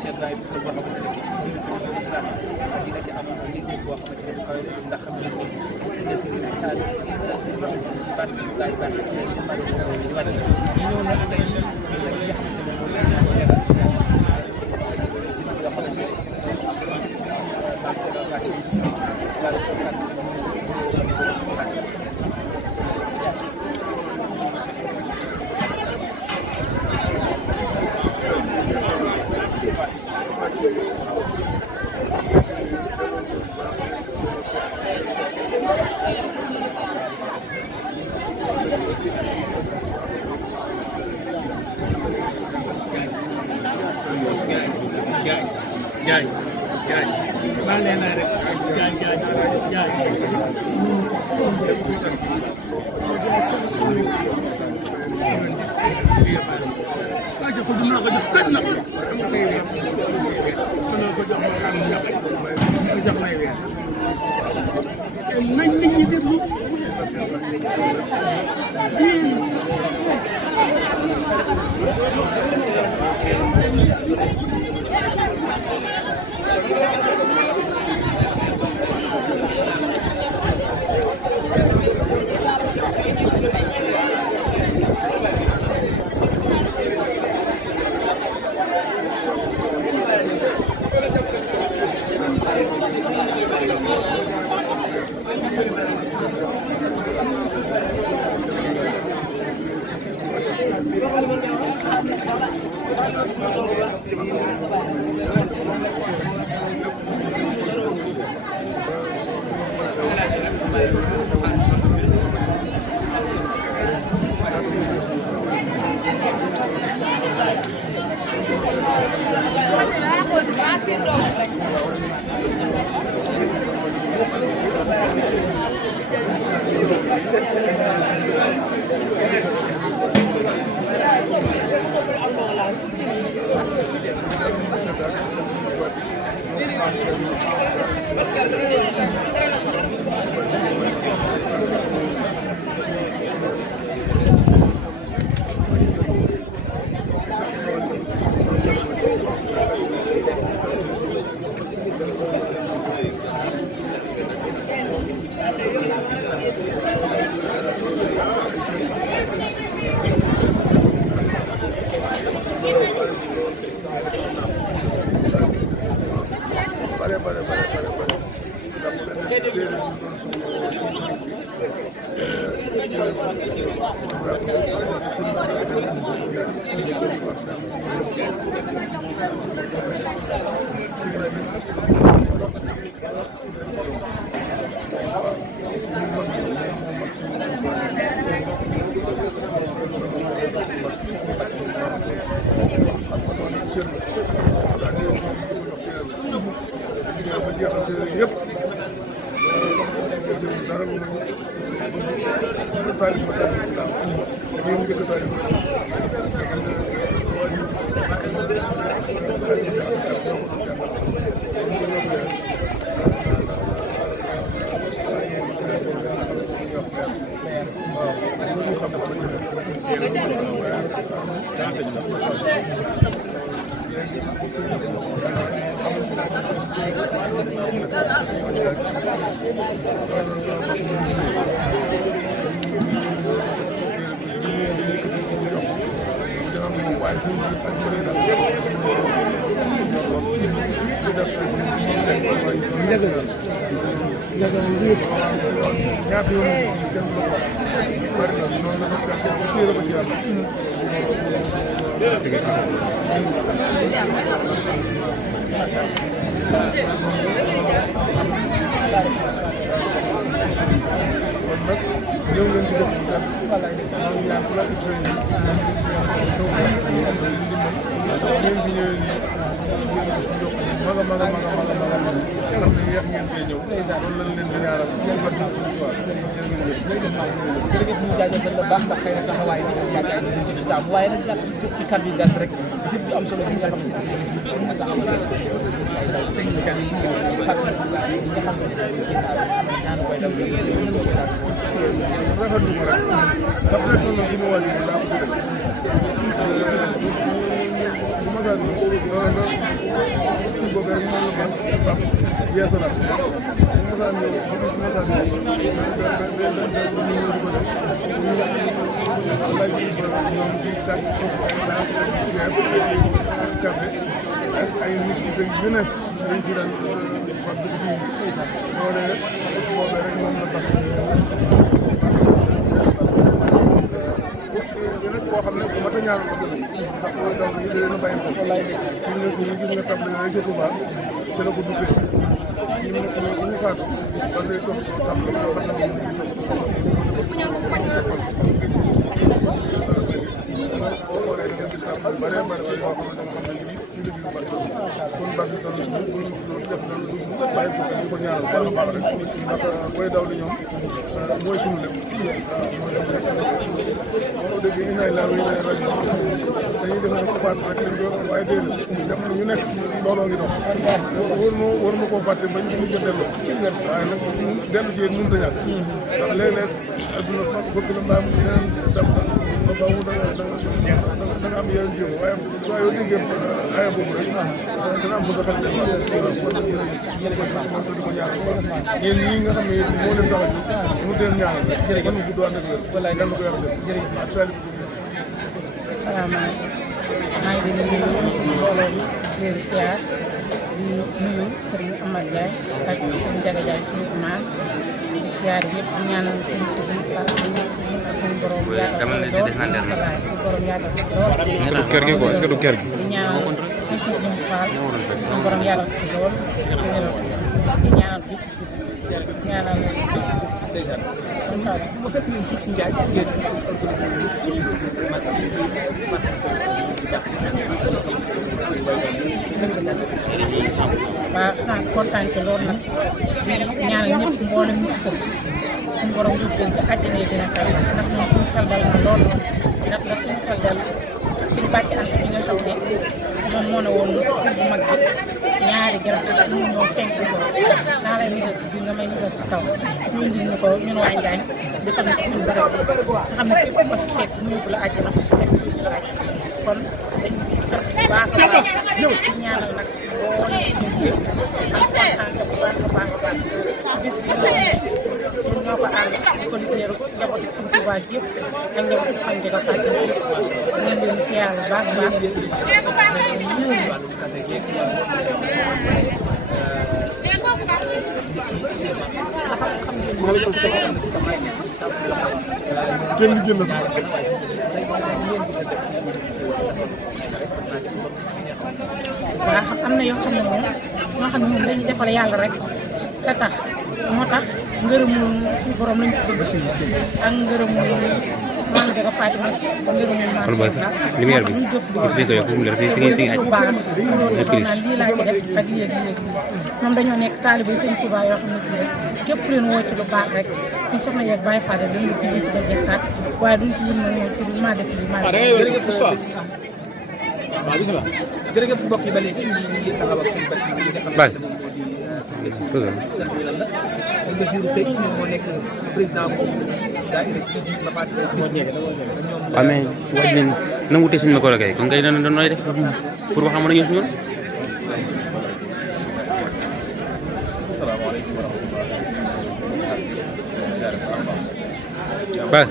seet waaye bis la boo xamante ne kii islam di nga ci am liggéey boo xamante ne bu kawe ndax xam ngeen ni des na taal baat bi gaay baat bi wàcc ñu ñëw nag tey li nga xamante ne mooy suñu ñaari leeral yoo xamante ne baal leen rek jaay waa jox ko du ma la ko jox kat na dama koy weer dama ko jox ma xam nga ko jox may weer nañ nit ñi déglu waaye nag nag ci kàddu yi gàtt rek jëf ju am solo bi nga xam ne nga amal technique yi nga xam ne ñaan koy daw rafetlu ko rek ndax fekkoon na suñu wàll yi daa ko ci def bu ma rek moom la baax yeesalaat mosaan ñëw mosaan ñëw ñu di ko def laaj ñoom di tàgg café ak ay nit yu bëgg yu ne dañ ci daan fa dugg bi boobee rek moom la tax yeneen koo xam ne bu mat a ñaanal ko gën ndax mooy daw ñu leen a bàyyi xel fi mu nekk nii gis nga table yooyu ci Touba ci la ko duggee ñu nekk nii bu ñu faatu da ngay toog xam ne boo xam ne boo xoolee nga gis table yu bëree bëri yoo xam ne da nga xam ne lii ci liggéey bu bari kon baax na doon bu def na bàyyi ko ñu ko ñaanal baax a baax rek ndax booy daw li ñoom mooy suñu lépp mooy dem rek boo déggee inaay laa wéy lay rajo dañuy def ne copaat rek dañ ko waaye déedéet def na ñu nekk looloo ngi dox war ma koo fàtte bañ ñu ko delloo waaye nag dellu ci mënut a ñàkk ndax léeg-léeg adduna sax bëgg na mbaa mu deneen dem ba baamu da nga am yeneen jéem waaye yoo déggee aaya boobu rek dana am bëgg a xel kon nag di ko ñaanal baax yéen ñii nga xam ne moo leen tax a jóg mu leen ñaanal rek man gudd ànd ak wér yàlla ko yàlla def ak taalib salaamaaleykum maa ngi leen di nuyu si mbooloo bi leen siyaar di nuyu Serigne Amar Ndiaye ak Serigne Jaga Ndiaye suñu imaam di siyaar ñëpp di ñaanal suñu suñu borom yàggal ko lool suñu borom yàggal ko lool. kër gi quoi est-ce que du kër gi. di ñaanal suñu suñu Fall suñu borom yàggal ko lool di ñaanal bi ñaanal waaw xanaa kontaan ci loolu nag di ñaanal ñëpp mboolem ñu fi tëdd suñu borom di gën ci àjjana yi dina kaw ndax ñun suñu xel dal na lool ndax suñu xel dal suñu bàcc ànd bi nga xam ne moom moo ne woon sëñ bu mag bi ñaari garab ñu ñoo fenk ko naa lay nigal si biir nga may nigal si kaw ñu indi ñu ko ñun waa Njaañ defal na ko suñu barab nga xam ne képp ko si fekk mu yóbbu la àjjana ko fekk ñu la àjjana kon dañ sant bu baax a baax ci ñaanal nag boole am kontaan bu baax a baax a baax bis bi ñun ñoo ko ànd di ko liggéeyal njabootu suñu Tuubaa yëpp ak njabootu fan jega fàcc ñu leen siyaar bu baax a baax maaleykum salaam génn sax waaw am na yoo xam ne moom ñoo xam ne moom dañuy defal yàlla rek te tax moo tax ngërëmu suñu borom lañ ko bëgg ak ngërëmu maam Jaga Fatima ngërëmu maam lumière bi fi ko yokk mu leer fi fi aj baax lii laa ci def ak lii ak lii ak lii moom dañoo nekk taalibe Sëñ Tuubaa yoo xam ne si rek képp leen woo ci lu baax rek ñu soxna yeeg Baye Fadé dañ la ci si ba jeextaat waaye duñ ci lim na ñoom ci maa def lii maa def waaw bisimilah jërëjëf mbokk yi ba léegi ñu ngi taxaw ak sëñ Bassirou yi nga xam ne moom moo di sëñ Bassirou sëñ bi lan la sëñ Bassirou Seye moom moo nekk président bu daayira bi di Mafaati bis ñoom waaw mais waaj leen nangu tee suñu micro kay kon ngay doon nooy def pour wax amoon na ñëw si ñun. asalaamaaleykum wa rahmatulah. ba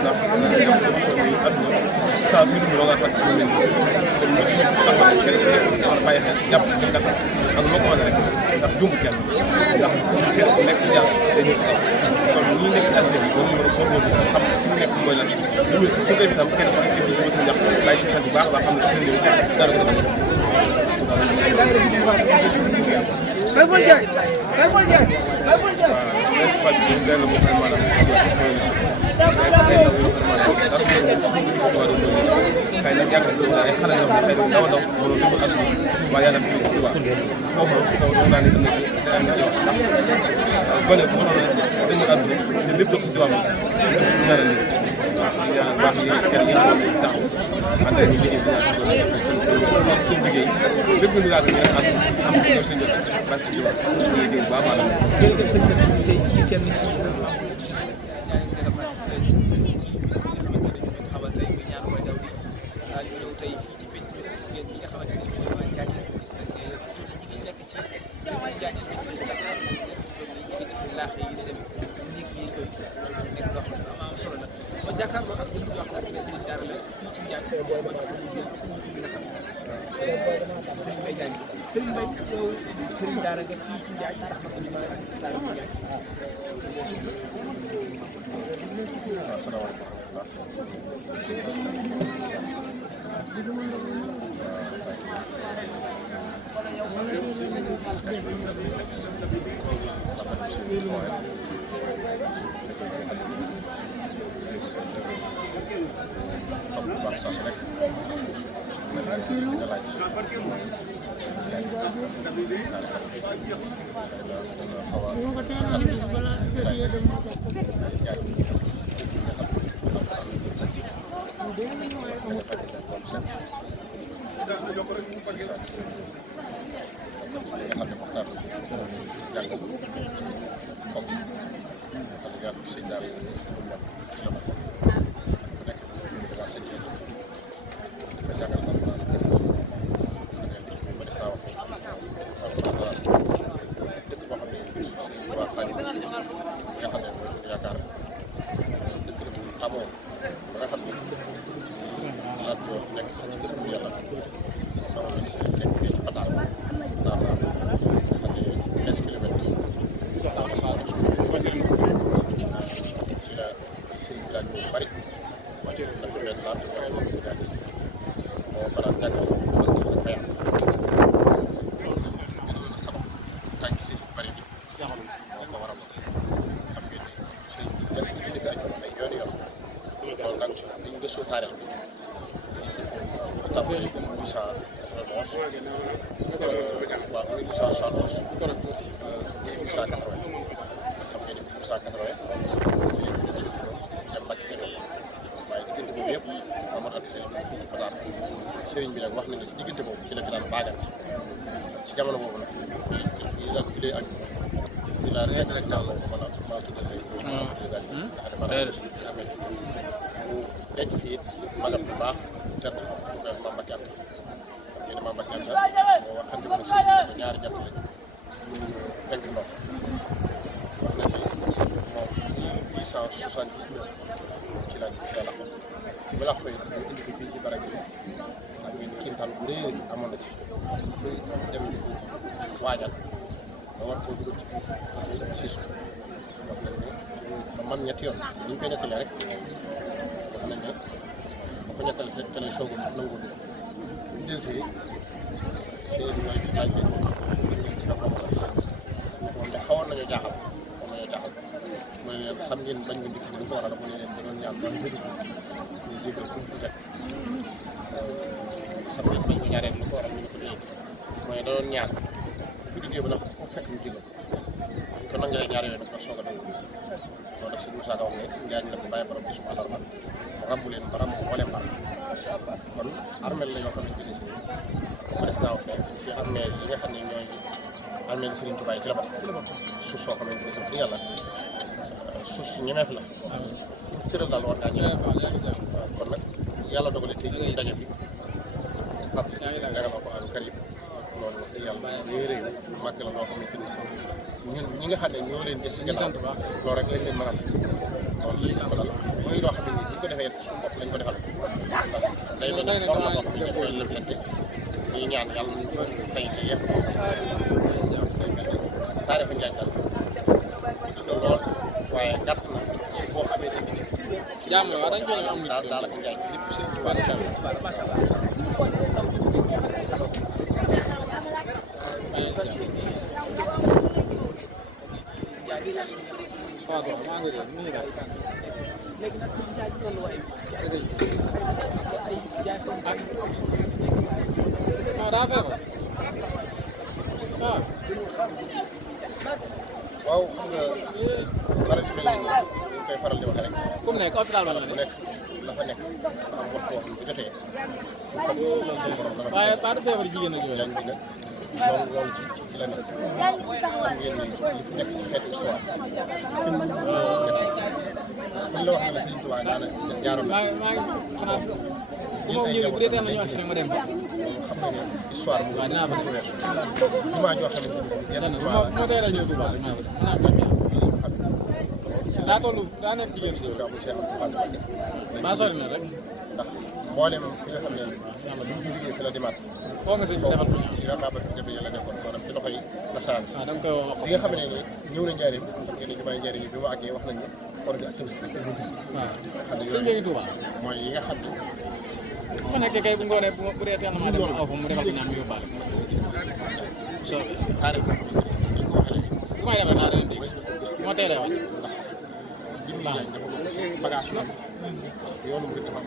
ndax saa su ñu dugg nga xam ne war a bàyyi xel jàpp ci gën gàttal ak loo ko mën a rek ndax jumb kenn ndax suñu kenn ku nekk jaar day ñëw si kaw kon ñii nekk ci àddina bi dañu mën a góorgóorlu xam suñu nekk mooy lan ñu su dee itam kenn ku nekk ci biir suñu njàpp bàyyi ci xel bu baax a baax xam ne suñu ñëw dara ko defal xëy na jàng ay xale yoo xam ne xëy na daw daw mënul defal askan waaye yàlla def ci tubaab foofu daw naa ne am na ndax gone bu mënoon a dem ak àdduna te lépp dox si tubaab ñaanal nit waaw ñaanal baax yi kenn yi xam ne taxaw ànd ak ñu liggéey ci liggéey lépp lu yaatu ñu ak am ci ñëw seen jot baax ci tubaab liggéey bu baax a baax jërëjëf sëñ Bassirou Seye ci kenn ci tey fii ci penc bi gis ngeen ñi nga xamante ne bii mooy jaajëf gis nañ ne ñi nekk ci jaajëf bi ñu ngi ci laax yi di dem néeg yi koy nekk loo xam ne am solo la ba jàkkaarloo ak ñun ñoo xam ne sëriñ daara la fii ci Njaañ boo ma tax ñu jël suñu ji bi nga xam ne sëriñ Mbaye Njaañ sëriñ Mbaye yow sëriñ daara nga fii ci Njaañ ndax xam nga ni ma daara ci Njaañ sëriñ bi nag wax nañu ci diggante boobu ci la fi daan baagante ci jamono boobu nag fii la fi lay aju fii la rek daal la mën a tuddal lay daal yi nga xam ne amee bu denc fii magam bu baax tedd bu koy Mame Mbacké Anta xam ngeen ne Mame Mbacké Anta moo wax xam ne sëriñ ñaari jant lañ fekk ndox wax na ni moom 1879 ci la bu la xëy ñu indi ko fii ci barab bi ak ngeen kiimtaan bu rëy amoon na ci dem di ko waajal ba war koo dugal ci biir dafa siisu wax nañ ne ba man ñetti yoon ni ñu koy nettalee rek wax nañ ne ba ko nettalee rek te lay soog a nangoo dugg bu ñu dellusee seen mooy bi laaj leen moom de xawoon nañoo jaaxal mu ne leen xam ngeen bañ nga njëkk li ko waral mu ne leen da doon ñaan daal bëri ñu jégal ko fi fekk xam ngeen bañ ko ñaareel li ko waral ñu ne ko dee mooy da doon ñaan fi duggee ba nag ko fekk ñu jégal ko nag nga ñaar yooyu nag nag soog a nangu loolu nag sëñ Moussa Ka wax ne njaañ la ko bàyyi borom bisu àllarba rabbu leen ba rabb wala mbar kon armel la yoo xamante ni si président wax ne ci armel yi nga xam ne ñooy armel Serigne Touba yi ci la bokk suuf soo xamante ni si yàlla suuf si ñemeef la tëral daal war ngaa ñëw kon nag yàlla dogale tey jii daje fi fàttali nga ko Alkarim loolu wax dëgg yàlla réeréer màgg la loo xamante ni si ñun ñi nga xam ne ñoo leen jël si gannaaw loolu rek lañ leen mën a am loolu lañ ko dal muy loo xam ne nii bu ñu ko defee suñu bopp lañ ko defal ndax day doon lor la boo xam ne dañ leen xente ñuy ñaan yàlla ñu fay li yëpp taarixu Njaañ daal dund lool waaye gàtt na si boo xamee dëgg ni jàmm la waaw dañ ko am daanaka Njaañ lépp seen tubaab léegi nag suñu jaay tolluwaay ay jaay daa feebar waaw xam nga dara ju mel ni ñu koy faral di waxee rek fu mu nekk hôpital wala bu nekk la fa nekk am waxtu wax bu jotee xam nga suñu borom dana waaye pas de feebar jigéen ak yooyu Njaañ bi nag loolu ci la nekk xam ngeen ni li fi nekk ci xeetu histoire kenn buñ la wax ne la Sëriñ Tuubaa daana jaaroon na maa ngi xanaa bu ma ñëwee bu dee teel nañu accident ma dem fa loolu xam nga ne histoire mu dinaa fa ko weesu jumaa joo xam ne yenn moo teel a ñëw Touba rek maa ko def naa ko daa toll daa nekk jigéen si yow Cheikh Abdou Khadre maa sori na rek ndax mboolem fi nga xam ne yàlla bu ñu fi liggéey fi la demaat foo nga sëñ bi defal ko ñaan ci rakabat jafe yàlla nekkoon maanaam ci loxoy nasaraan si da nga koy wax li nga xam ne ni ñëw na njariñ parce que ni jumaay njariñ bi ma àggee wax nañu koor gi ak tabaski waaw xam ne sëñ bi Touba mooy yi nga xam ne bu fa nekkee kay bu ngoonee bu dee teel na maa dem aw fa mu defal ko ñaan mu yóbbaale soobee taarix ko ni ko waxee léegi bu may demee naa leen dégg moo teelee wàcc ndax jiw laa dafa bagage la yoonu bi dafa am